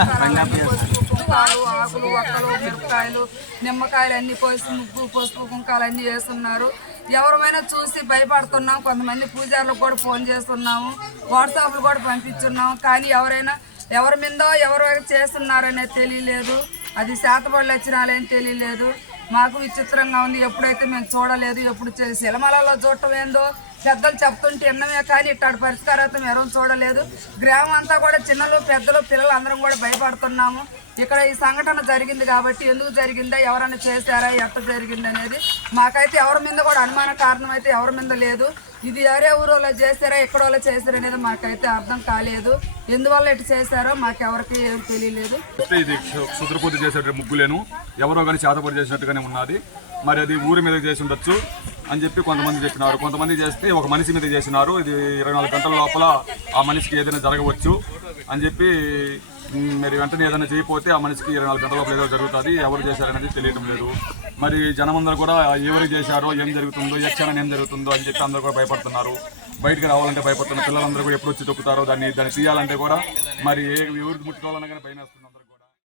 పాలు ఆకులు ఒక్కలు మిరపకాయలు నిమ్మకాయలు అన్ని పోసి ముగ్గు పసుపు కుంకాలు అన్ని వేస్తున్నారు. ఎవరమైనా చూసి భయపడుతున్నాం. కొంతమంది పూజారులకు కూడా ఫోన్ చేస్తున్నాము. వాట్సాప్లు కూడా పంపిస్తున్నాము కానీ ఎవరైనా ఎవరి మీదో ఎవరు చేస్తున్నారనేది తెలియలేదు. అది శాతపడి లక్షణాలేం తెలియలేదు. మాకు విచిత్రంగా ఉంది. ఎప్పుడైతే మేము చూడలేదు ఎప్పుడు చే- సినిమాలలో చూడటం ఏందో పెద్దలు చెప్తుంటే విన్నమే కానీ ఇట్టాడు పరిష్కారార్థం ఎవరూ చూడలేదు. గ్రామం అంతా కూడా చిన్నలు పెద్దలు పిల్లలు అందరం కూడా భయపడుతున్నాము. ఇక్కడ ఈ సంఘటన జరిగింది కాబట్టి ఎందుకు జరిగిందా ఎవరైనా చేశారా ఎట్ట జరిగింది అనేది మాకైతే ఎవరి మీద కూడా అనుమాన కారణం అయితే ఎవరి మీద లేదు. ఇది ఎవరే ఊరోలో చేశారా ఎక్కడోలో చేశారా అనేది మాకైతే అర్థం కాలేదు. ఎందువల్ల ఇటు చేశారో మాకెవరికి ఏం తెలియలేదు. అంటే ఇది చేసే ముగ్గులేను. ఎవరో కానీ చేతపూర్తి చేసినట్టుగానే ఉన్నది. మరి అది ఊరి మీద చేసి ఉండొచ్చు. అని చెప్పి కొంతమంది చెప్పినారు. కొంతమంది చేస్తే ఒక మనిషి మీద చేసినారు. ఇది ఇరవై నాలుగు గంటల లోపల ఆ మనిషికి ఏదైనా జరగవచ్చు అని చెప్పి మరి వెంటనే ఏదైనా చేయకపోతే ఆ మనిషికి ఇరవై నాలుగు గంటల లోపల ఏదో జరుగుతుంది. ఎవరు చేశారనేది తెలియడం లేదు. మరి జనమందరూ కూడా ఎవరు చేశారో ఏం జరుగుతుందో యక్షణం ఏం జరుగుతుందో అని చెప్పి అందరూ కూడా భయపడుతున్నారు. బయటకు రావాలంటే భయపడుతున్నారు. పిల్లలందరూ కూడా ఎప్పుడు వచ్చి తొక్కుతారో దాన్ని దాన్ని తీయాలంటే కూడా మరి ఏ ఎవరికి ముట్టుకోవాలన్నా కానీ భయం